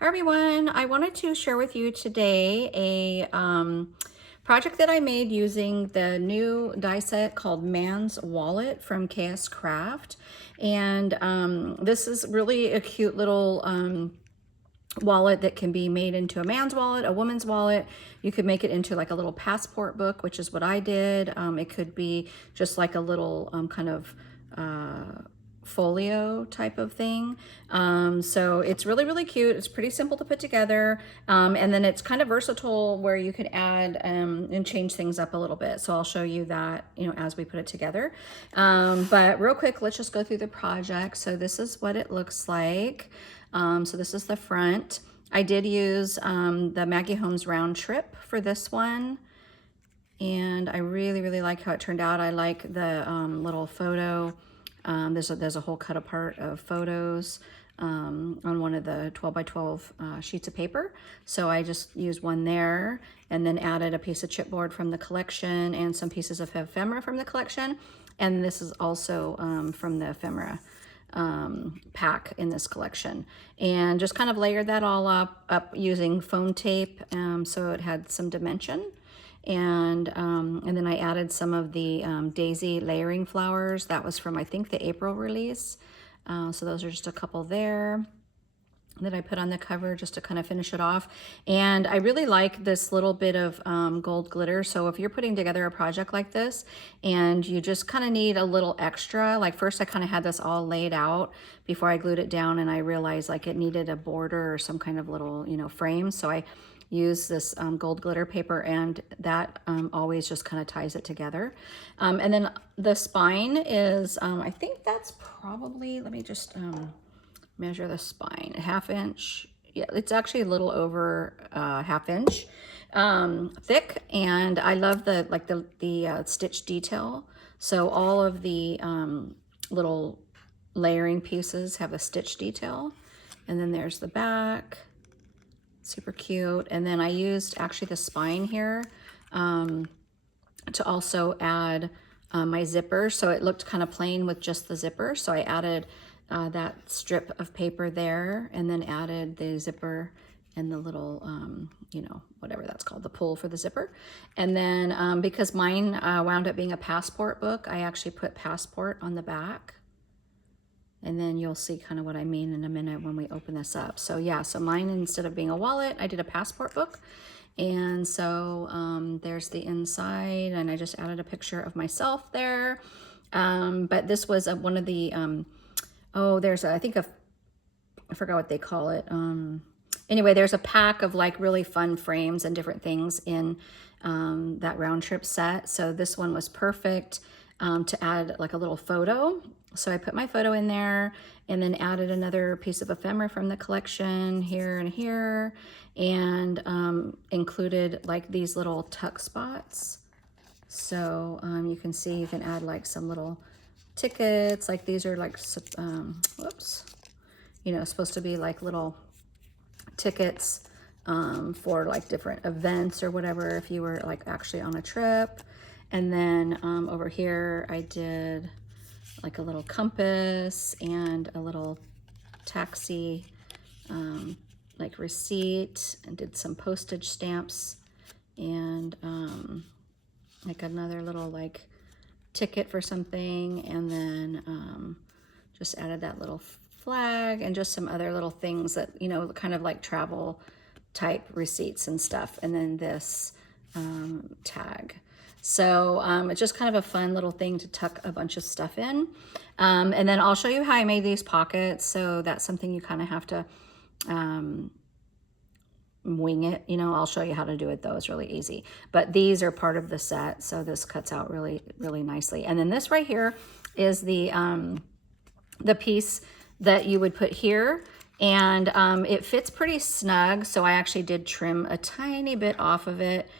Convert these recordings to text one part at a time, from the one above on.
Hi everyone, I wanted to share with you today a project that I made using the new die set called Man's Wallet from KSCraft. And this is really a cute little wallet that can be made into a man's wallet, a woman's wallet. You could make it into like a little passport book, which is what I did. It could be just like a little kind of folio type of thing. So it's really cute. It's pretty simple to put together. And then it's kind of versatile where you could add and change things up a little bit. So I'll show you that, as we put it together. But real quick, let's just go through the project. So this is what it looks like. So this is the front. I did use the Maggie Holmes round trip for this one. And I really like how it turned out. I like the little photo. There's a whole cut apart of photos on one of the 12 by 12 sheets of paper. So I just used one there and then added a piece of chipboard from the collection and some pieces of ephemera from the collection. And this is also from the ephemera pack in this collection, and just kind of layered that all up using foam tape, so it had some dimension. And then I added some of the daisy layering flowers. That was from, I think, the April release. So those are just a couple there that I put on the cover just to kind of finish it off. And I really like this little bit of gold glitter. So if you're putting together a project like this and you just kind of need a little extra, like first I kind of had this all laid out before I glued it down, and I realized like it needed a border or some kind of little, frame. So I use this gold glitter paper, and that always just kind of ties it together. And then the spine is, I think that's probably, let me just measure the spine, a 1/2 inch. Yeah, it's actually a little over 1/2 inch thick, and I love the stitch detail. So all of the little layering pieces have a stitch detail, and then there's the back. Super cute. And then I used actually the spine here to also add my zipper. So it looked kind of plain with just the zipper. So I added that strip of paper there, and then added the zipper and the little, whatever that's called, the pull for the zipper. And then because mine wound up being a passport book, I actually put passport on the back. And then you'll see kind of what I mean in a minute when we open this up. So yeah, so mine, instead of being a wallet, I did a passport book. And so there's the inside, and I just added a picture of myself there. But this was one of the, there's I forgot what they call it. Anyway, there's a pack of like really fun frames and different things in that round trip set. So this one was perfect to add like a little photo. So I put my photo in there, and then added another piece of ephemera from the collection here and here, and included like these little tuck spots. So you can see you can add like some little tickets. Like these are like, whoops, supposed to be like little tickets for like different events or whatever if you were like actually on a trip. And then over here I did like a little compass and a little taxi like receipt, and did some postage stamps, and like another little like ticket for something, and then just added that little flag and just some other little things that, kind of like travel type receipts and stuff, and then this tag. So it's just kind of a fun little thing to tuck a bunch of stuff in. And then I'll show you how I made these pockets. So that's something you kind of have to wing it. I'll show you how to do it though. It's really easy. But these are part of the set. So this cuts out really nicely. And then this right here is the piece that you would put here. And it fits pretty snug. So I actually did trim a tiny bit off of it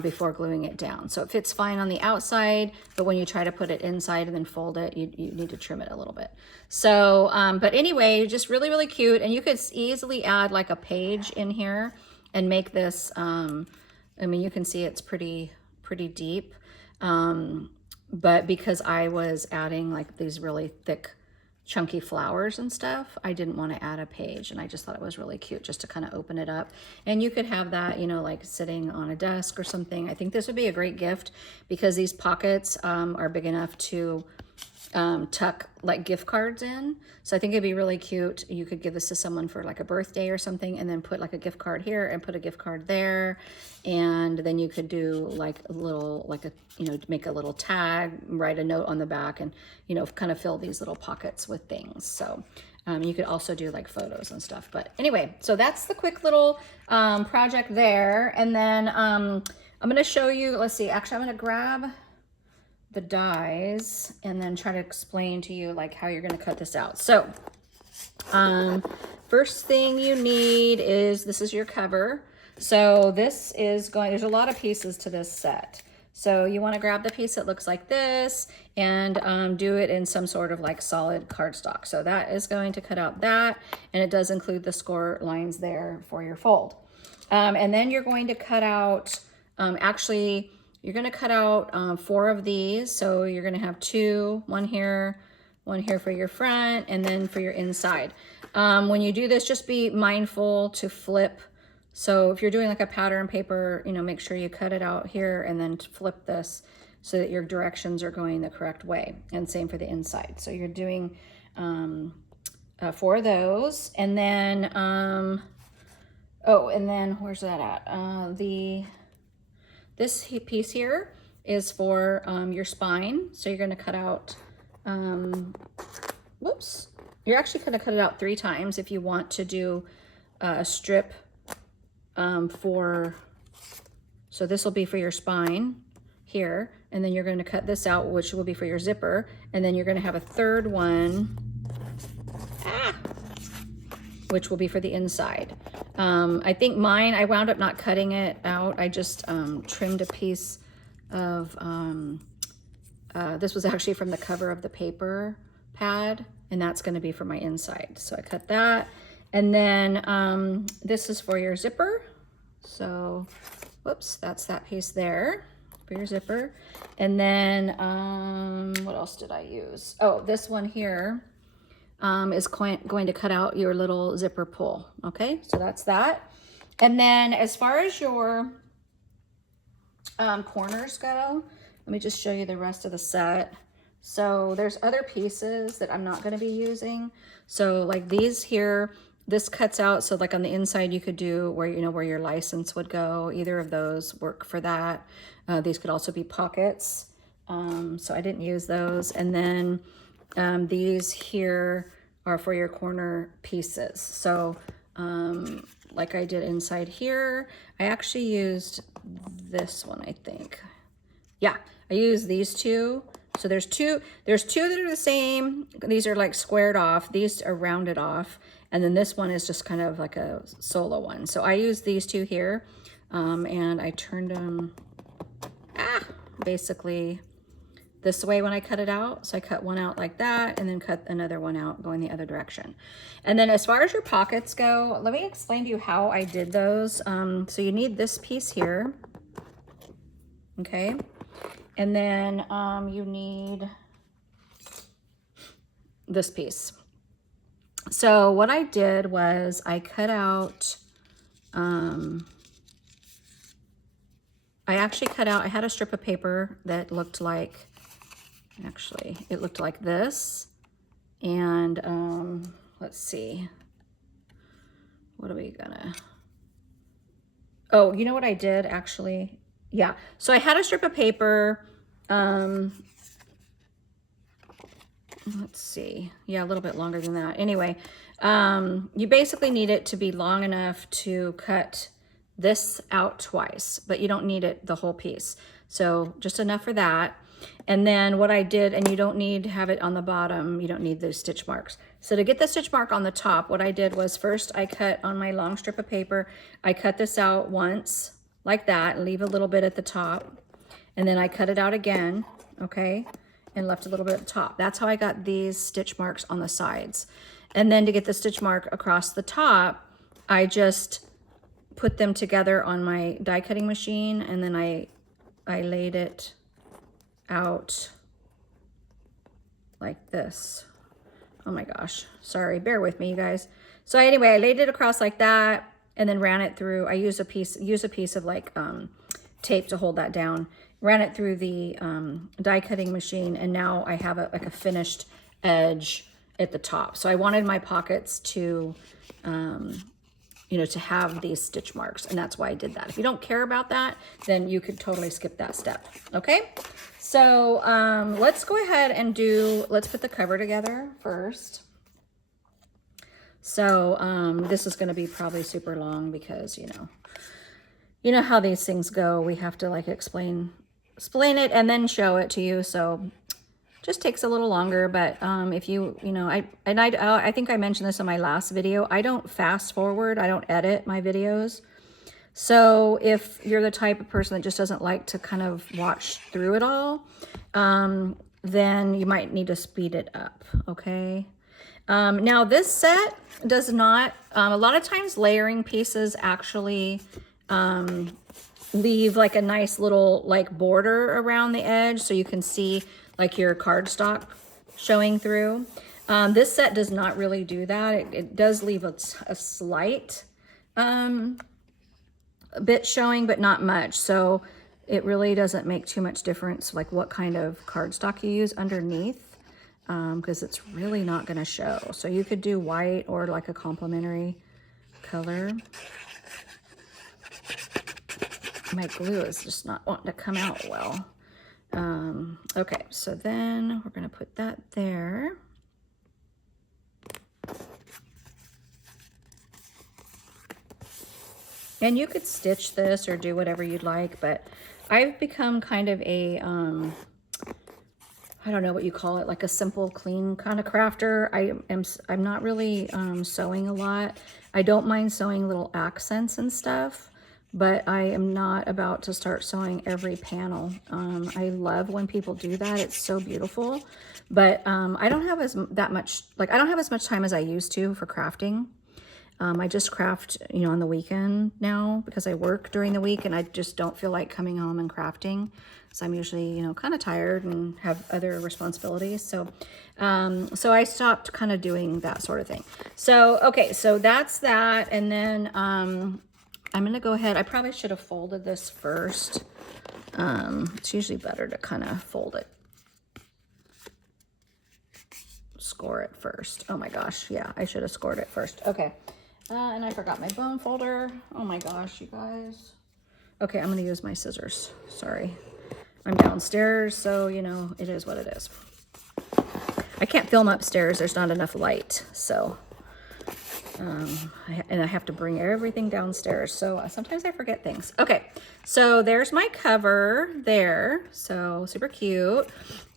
before gluing it down. So it fits fine on the outside, but when you try to put it inside and then fold it, you need to trim it a little bit. So, but anyway, just really cute. And you could easily add like a page in here and make this, I mean, you can see it's pretty deep. But because I was adding like these really thick chunky flowers and stuff, I didn't want to add a page, and I just thought it was really cute just to kind of open it up. And you could have that, you know, like sitting on a desk or something. I think this would be a great gift because these pockets are big enough to tuck like gift cards in. So I think it'd be really cute. You could give this to someone for like a birthday or something, and then put like a gift card here and put a gift card there. And then you could do like a little, like a, you know, make a little tag, write a note on the back, and, you know, kind of fill these little pockets with things. So you could also do like photos and stuff. But anyway, so that's the quick little project there. And then I'm going to show you, let's see, actually I'm going to grab the dies and then try to explain to you like how you're going to cut this out. So first thing you need is, this is your cover. So this is going, there's a lot of pieces to this set. So you want to grab the piece that looks like this and do it in some sort of like solid cardstock. So that is going to cut out that, and it does include the score lines there for your fold. And then you're going to cut out, actually, you're going to cut out 4 of these. So you're going to have 2, one here for your front, and then for your inside. When you do this, just be mindful to flip. So if you're doing like a pattern paper, you know, make sure you cut it out here and then flip this so that your directions are going the correct way. And same for the inside. So you're doing 4 of those. And then, oh, and then where's that at? This piece here is for your spine. So you're going to cut out, whoops, you're actually going to cut it out 3 times if you want to do a strip so this will be for your spine here, and then you're going to cut this out, which will be for your zipper, and then you're going to have a 3rd one, which will be for the inside. I think mine, I wound up not cutting it out. I just trimmed a piece of, this was actually from the cover of the paper pad, and that's going to be for my inside. So I cut that. And then this is for your zipper. So, whoops, that's that piece there for your zipper. And then what else did I use? Oh, this one here is going to cut out your little zipper pull. Okay, so that's that. And then as far as your corners go, let me just show you the rest of the set. So there's other pieces that I'm not going to be using. So like these here, this cuts out, so like on the inside you could do where, you know, where your license would go. Either of those work for that. These could also be pockets. So I didn't use those. And then these here are for your corner pieces. So like I did inside here, I actually used this one, I think. Yeah, I used these 2. So there's two that are the same. These are like squared off. These are rounded off. And then this one is just kind of like a solo one. So I used these 2 here and I turned them basically this way when I cut it out. So I cut one out like that and then cut another one out going the other direction. And then as far as your pockets go, let me explain to you how I did those. So you need this piece here. Okay. And then you need this piece. So what I did was I cut out, I actually cut out, I had a strip of paper that looked like, actually, it looked like this. And let's see, what are we gonna, oh, you know what I did actually? Yeah, so I had a strip of paper, let's see, yeah, a little bit longer than that. Anyway, you basically need it to be long enough to cut this out twice, but you don't need it the whole piece. So just enough for that. And then what I did, and you don't need to have it on the bottom, you don't need those stitch marks. So to get the stitch mark on the top, what I did was first I cut on my long strip of paper, I cut this out once like that, and leave a little bit at the top. And then I cut it out again, okay, and left a little bit at the top. That's how I got these stitch marks on the sides. And then to get the stitch mark across the top, I just put them together on my die cutting machine, and then I laid it out like this. Oh my gosh, sorry, bear with me, you guys. So anyway, I laid it across like that and then ran it through. I used a piece of like tape to hold that down. Ran it through the die cutting machine, and now I have like a finished edge at the top. So I wanted my pockets to, you know, to have these stitch marks, and that's why I did that. If you don't care about that, then you could totally skip that step, okay? So let's go ahead and let's put the cover together first. So this is gonna be probably super long because, you know how these things go. We have to like explain it and then show it to you. So just takes a little longer, but if you know, I think I mentioned this in my last video. I don't fast forward. I don't edit my videos. So if you're the type of person that just doesn't like to kind of watch through it all, then you might need to speed it up, okay? Now this set does not, a lot of times layering pieces actually leave like a nice little like border around the edge so you can see like your cardstock showing through. This set does not really do that. It does leave a slight bit showing, but not much. So it really doesn't make too much difference like what kind of cardstock you use underneath, because it's really not going to show. So you could do white or like a complementary color. My glue is just not wanting to come out well. Okay, so then we're going to put that there. And you could stitch this or do whatever you'd like, but I've become kind of a, I don't know what you call it, like a simple, clean kind of crafter. I'm not really sewing a lot. I don't mind sewing little accents and stuff, but I am not about to start sewing every panel. I love when people do that. It's so beautiful, but I don't have I don't have as much time as I used to for crafting. I just craft, you know, on the weekend now because I work during the week and I just don't feel like coming home and crafting. So I'm usually, you know, kind of tired and have other responsibilities. So, so I stopped kind of doing that sort of thing. So, okay, so that's that. And then I'm going to go ahead. I probably should have folded this first. It's usually better to kind of fold it. Score it first. Oh my gosh. Yeah, I should have scored it first. Okay. And I forgot my bone folder. Oh my gosh, you guys. Okay, I'm going to use my scissors. Sorry. I'm downstairs, so, you know, it is what it is. I can't film upstairs. There's not enough light, so... and I have to bring everything downstairs, so sometimes I forget things. Okay, so there's my cover there, so super cute.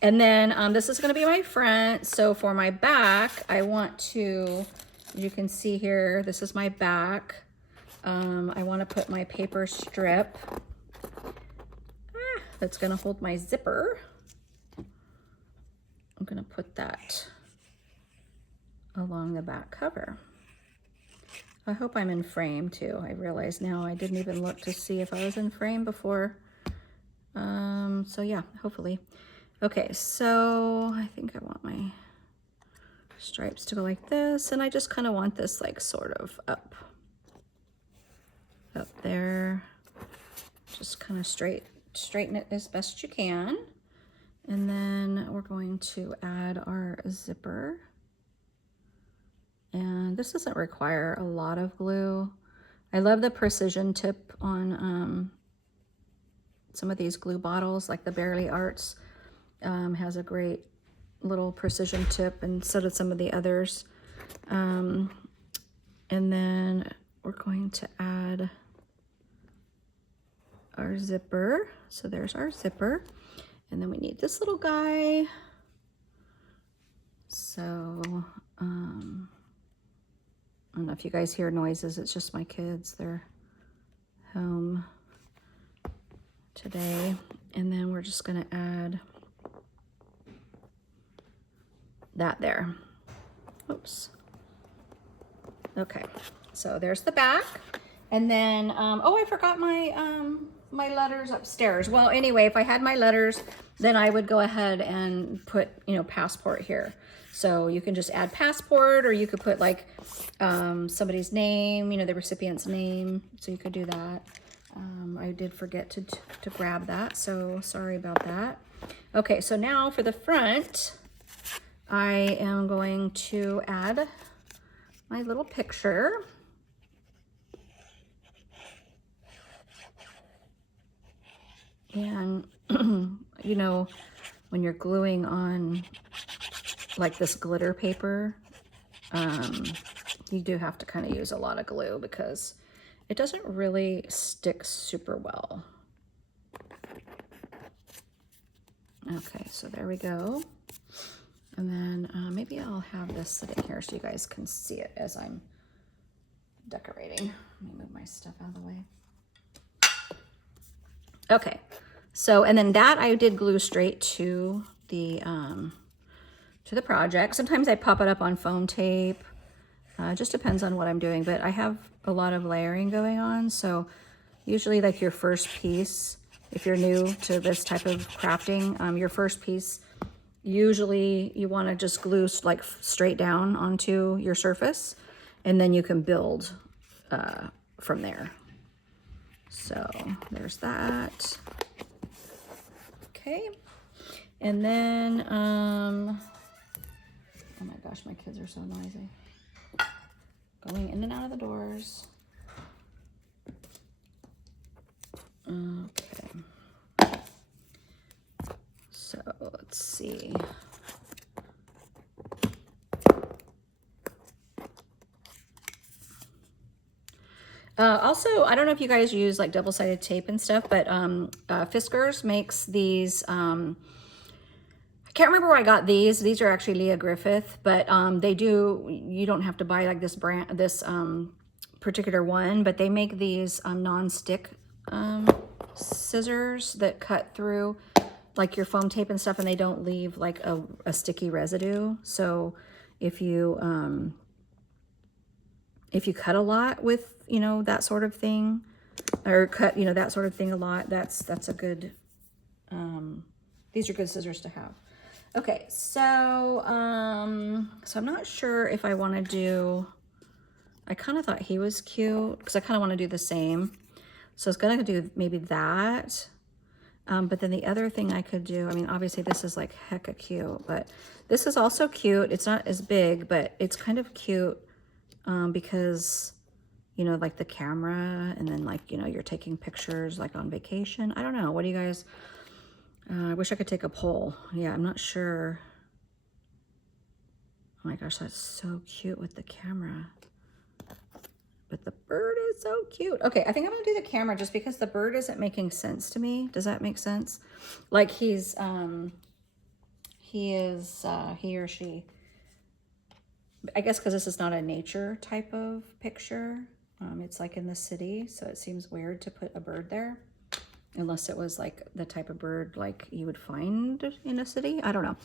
And then this is going to be my front. So for my back, I want to, you can see here, this is my back. I want to put my paper strip that's going to hold my zipper. I'm going to put that along the back cover. I hope I'm in frame too. I realize now I didn't even look to see if I was in frame before. So yeah, hopefully. Okay, so I think I want my stripes to go like this, and I just kind of want this like sort of up there. Just kind of straighten it as best you can. And then we're going to add our zipper. And this doesn't require a lot of glue. I love the precision tip on some of these glue bottles, like the Barely Arts has a great little precision tip, and so did some of the others. And then we're going to add our zipper. So there's our zipper. And then we need this little guy. So, I don't know if you guys hear noises. It's just my kids. They're home today. And then we're just going to add that there. Oops. Okay. So there's the back. And then, oh, I forgot my my letters upstairs. Well, anyway, if I had my letters, then I would go ahead and put, you know, passport here. So you can just add passport, or you could put like somebody's name, you know, the recipient's name. So you could do that. I did forget to grab that, so sorry about that. Okay, so now for the front, I am going to add my little picture. And, you know, when you're gluing on like this glitter paper, you do have to kind of use a lot of glue because it doesn't really stick super well. Okay, so there we go. And then maybe I'll have this sitting here so you guys can see it as I'm decorating. Let me move my stuff out of the way. Okay, so, and then that I did glue straight to the project. Sometimes I pop it up on foam tape. It just depends on what I'm doing, but I have a lot of layering going on. So usually like your first piece, if you're new to this type of crafting, your first piece, usually you want to just glue like straight down onto your surface, and then you can build from there. So there's that. Okay. And then, oh my gosh, my kids are so noisy. Going in and out of the doors. Okay. So let's see. Also, I don't know if you guys use like double-sided tape and stuff, but Fiskars makes these, I can't remember where I got these. These are actually Leah Griffith, but they do, you don't have to buy like this brand, this particular one, but they make these non-stick scissors that cut through like your foam tape and stuff, and they don't leave like a sticky residue. So if you cut a lot with, you know, that sort of thing, or cut, you know, that sort of thing a lot, that's a good, these are good scissors to have. Okay, so, so I'm not sure if I want to do, I kind of thought he was cute because I kind of want to do the same. So I was going to do maybe that. But then the other thing I could do, I mean, obviously this is like hecka cute, but this is also cute. It's not as big, but it's kind of cute because, you know, like the camera, and then like, you know, you're taking pictures like on vacation. I don't know. What do you guys, I wish I could take a poll. Yeah, I'm not sure. Oh my gosh, that's so cute with the camera. But the bird is so cute. Okay, I think I'm gonna do the camera just because the bird isn't making sense to me. Does that make sense? Like he or she, I guess because this is not a nature type of picture. It's like in the city, so it seems weird to put a bird there. Unless it was like the type of bird like you would find in a city. I don't know.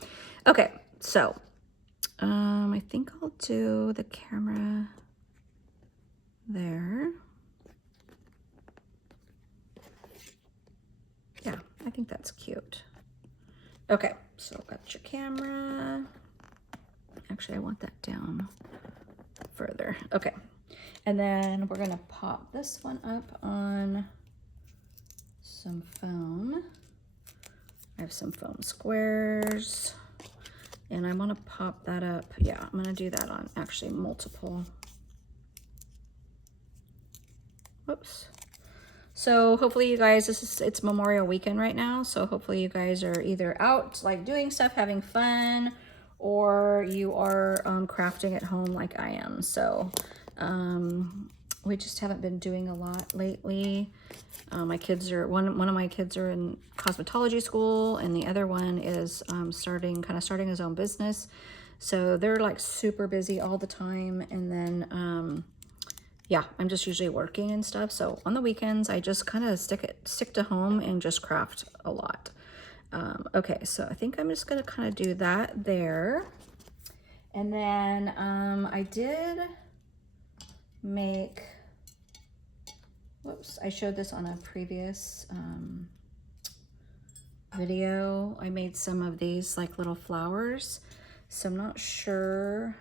Okay, so I think I'll do the camera there. Yeah, I think that's cute. Okay, so got your camera. Actually, I want that down further. Okay, and then we're gonna pop this one up on some foam. I have some foam squares, and I want to pop that up. Yeah, I'm gonna do that on actually multiple. Whoops. So hopefully you guys, it's Memorial Weekend right now, so hopefully you guys are either out like doing stuff, having fun, or you are crafting at home like I am. So we just haven't been doing a lot lately. My kids are, one of my kids are in cosmetology school, and the other one is starting his own business. So they're like super busy all the time. And then yeah, I'm just usually working and stuff. So on the weekends, I just kind of stick to home and just craft a lot. Okay, so I think I'm just gonna kind of do that there. And then I did make whoops, I showed this on a previous video. I made some of these like little flowers. So I'm not sure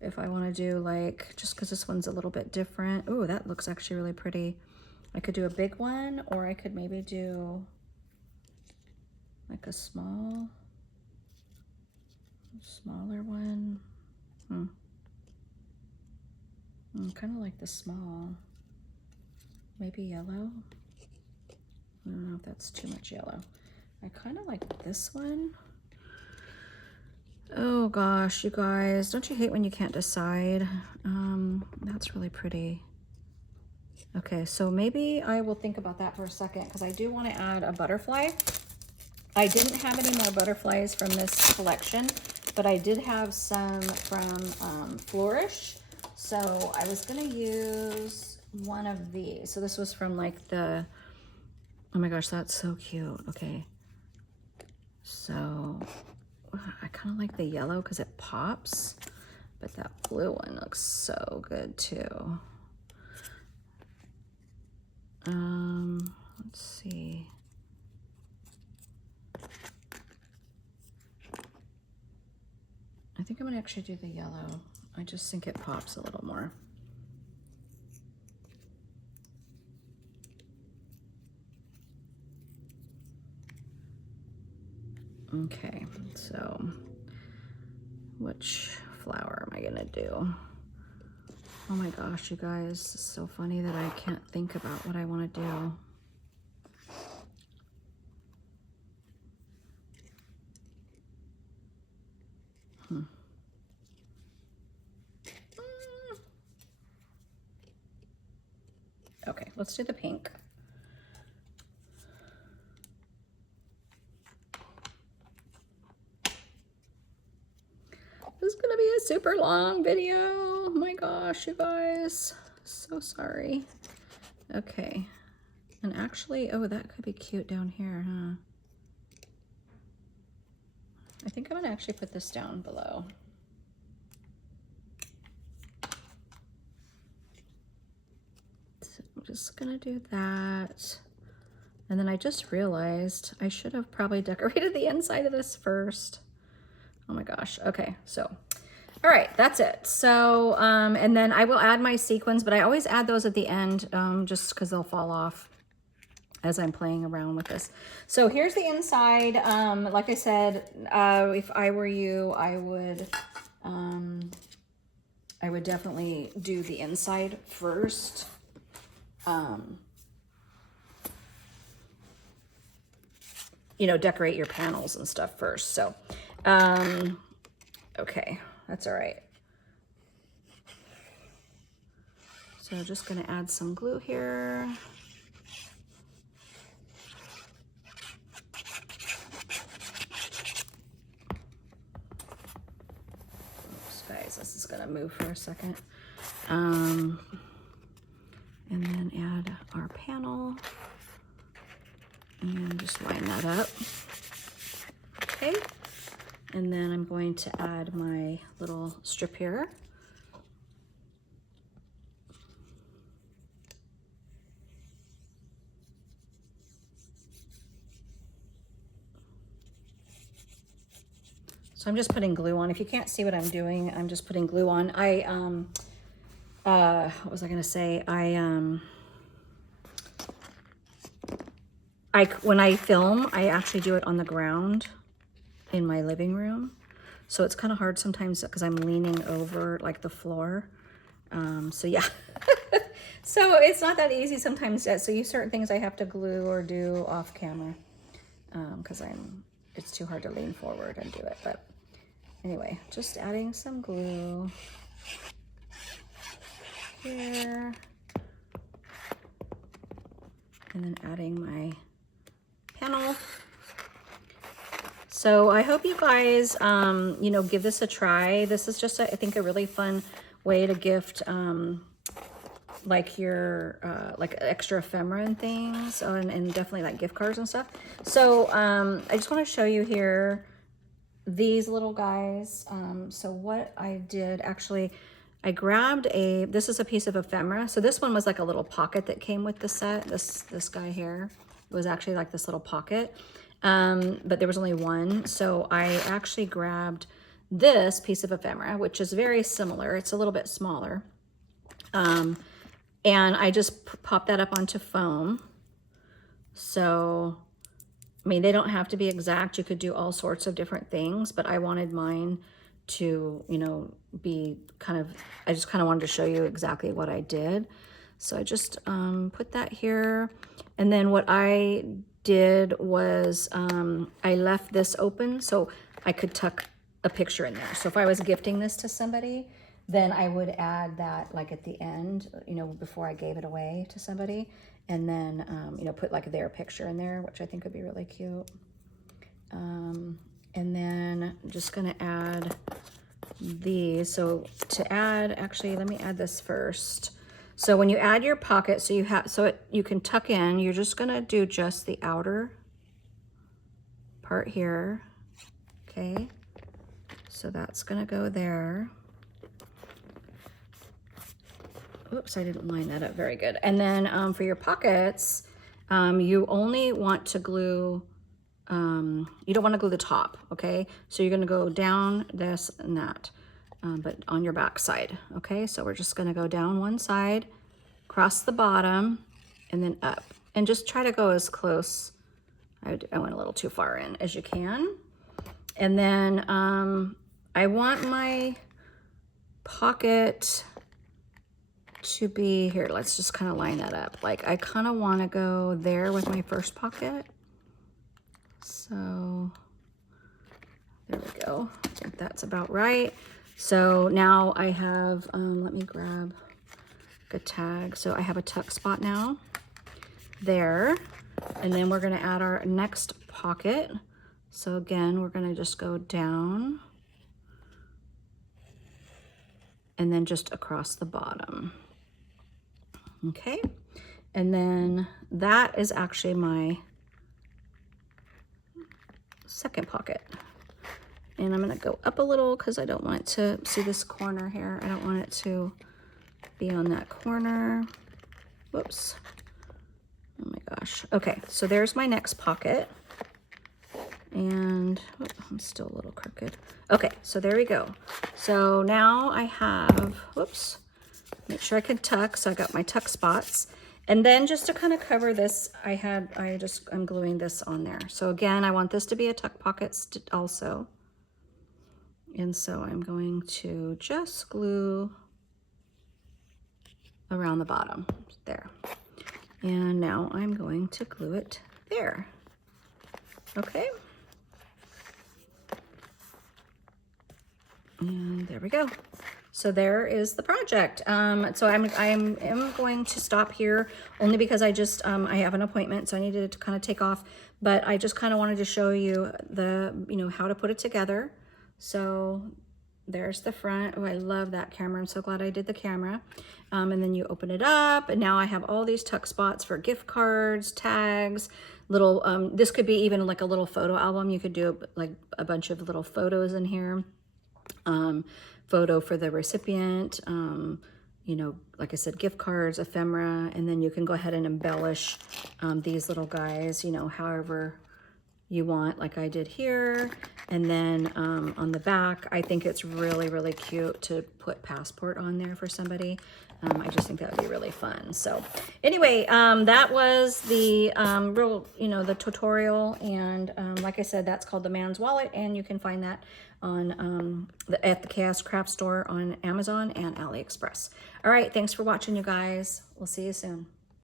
if I want to do like, just because this one's a little bit different. Oh, that looks actually really pretty. I could do a big one, or I could maybe do like a smaller one. Kind of like the small, maybe yellow. I don't know if that's too much yellow. I kind of like this one. Oh gosh, you guys, don't you hate when you can't decide? That's really pretty. Okay, so maybe I will think about that for a second, because I do want to add a butterfly. I didn't have any more butterflies from this collection, but I did have some from Flourish. So I was going to use one of these. So this was from like the, oh my gosh, that's so cute. Okay. So I kind of like the yellow because it pops, but that blue one looks so good too. Let's see. I think I'm gonna actually do the yellow. I just think it pops a little more. Okay, so which flower am I gonna do? Oh my gosh, you guys, it's so funny that I can't think about what I want to do. Okay, let's do the pink. This is gonna be a super long video. Oh my gosh, you guys. So sorry. Okay. And actually, oh, that could be cute down here, huh? I think I'm gonna actually put this down below. So I'm just gonna do that. And then I just realized I should have probably decorated the inside of this first. Oh my gosh. Okay, so, all right, that's it. So, and then I will add my sequins, but I always add those at the end just because they'll fall off as I'm playing around with this. So here's the inside. Like I said, if I were you, I would definitely do the inside first. You know, decorate your panels and stuff first. So, okay, that's all right. So just gonna add some glue here. Oops, guys, this is gonna move for a second. And then add our panel and just line that up. Okay. And then I'm going to add my little strip here. So I'm just putting glue on. If you can't see what I'm doing, I'm just putting glue on. What was I gonna say? When I film, I actually do it on the ground in my living room. So it's kind of hard sometimes because I'm leaning over like the floor. So yeah, so it's not that easy sometimes. So certain things I have to glue or do off camera because it's too hard to lean forward and do it. But anyway, just adding some glue here. And then adding my panel. So I hope you guys, you know, give this a try. This is just, I think, a really fun way to gift like your like extra ephemera and things, and definitely like gift cards and stuff. So I just want to show you here these little guys. So what I did actually, I grabbed this is a piece of ephemera. So this one was like a little pocket that came with the set. This guy here was actually like this little pocket, but there was only one. So I actually grabbed this piece of ephemera, which is very similar. It's a little bit smaller. And I just popped that up onto foam. So, I mean, they don't have to be exact. You could do all sorts of different things, but I wanted mine to, you know, be kind of, I just kind of wanted to show you exactly what I did. So I just put that here. And then what I did was I left this open so I could tuck a picture in there. So if I was gifting this to somebody, then I would add that like at the end, you know, before I gave it away to somebody. And then, you know, put like their picture in there, which I think would be really cute. And then I'm just gonna add these. So to add, actually, let me add this first. So when you add your pocket, so you can tuck in, you're just gonna do just the outer part here, okay? So that's gonna go there. Oops, I didn't line that up very good. And then for your pockets, you only want to glue, you don't want to glue the top, okay? So you're gonna go down this and that, but on your back side, okay? So we're just gonna go down one side, across the bottom, and then up. And just try to go as close, I went a little too far in, as you can. And then I want my pocket to be here. Let's just kind of line that up. Like I kind of want to go there with my first pocket. So there we go. I think that's about right. So now I have, let me grab a tag. So I have a tuck spot now there. And then we're going to add our next pocket. So again, we're going to just go down and then just across the bottom. Okay. And then that is actually my second pocket. And I'm going to go up a little because I don't want it to see this corner here. I don't want it to be on that corner. Whoops. Oh my gosh. Okay, so there's my next pocket. And oh, I'm still a little crooked. Okay, so there we go. So now I have, whoops, make sure I can tuck. So I got my tuck spots. And then just to kind of cover this, I'm gluing this on there. So again, I want this to be a tuck pocket also. And so I'm going to just glue around the bottom there. And now I'm going to glue it there. Okay. And there we go. So there is the project. So I'm going to stop here only because I have an appointment, so I needed to kind of take off. But I just kind of wanted to show you how to put it together. So there's the front. Oh, I love that camera. I'm so glad I did the camera. And then you open it up, and now I have all these tuck spots for gift cards, tags, little. This could be even like a little photo album. You could do like a bunch of little photos in here. Photo for the recipient, like I said, gift cards, ephemera, and then you can go ahead and embellish these little guys, however you want, like I did here. And then on the back, I think it's really, really cute to put passport on there for somebody. I just think that would be really fun. So anyway, that was the the tutorial. And like I said, that's called The Man's Wallet. And you can find that on at the KSCraft store on Amazon and AliExpress. All right, thanks for watching, you guys. We'll see you soon.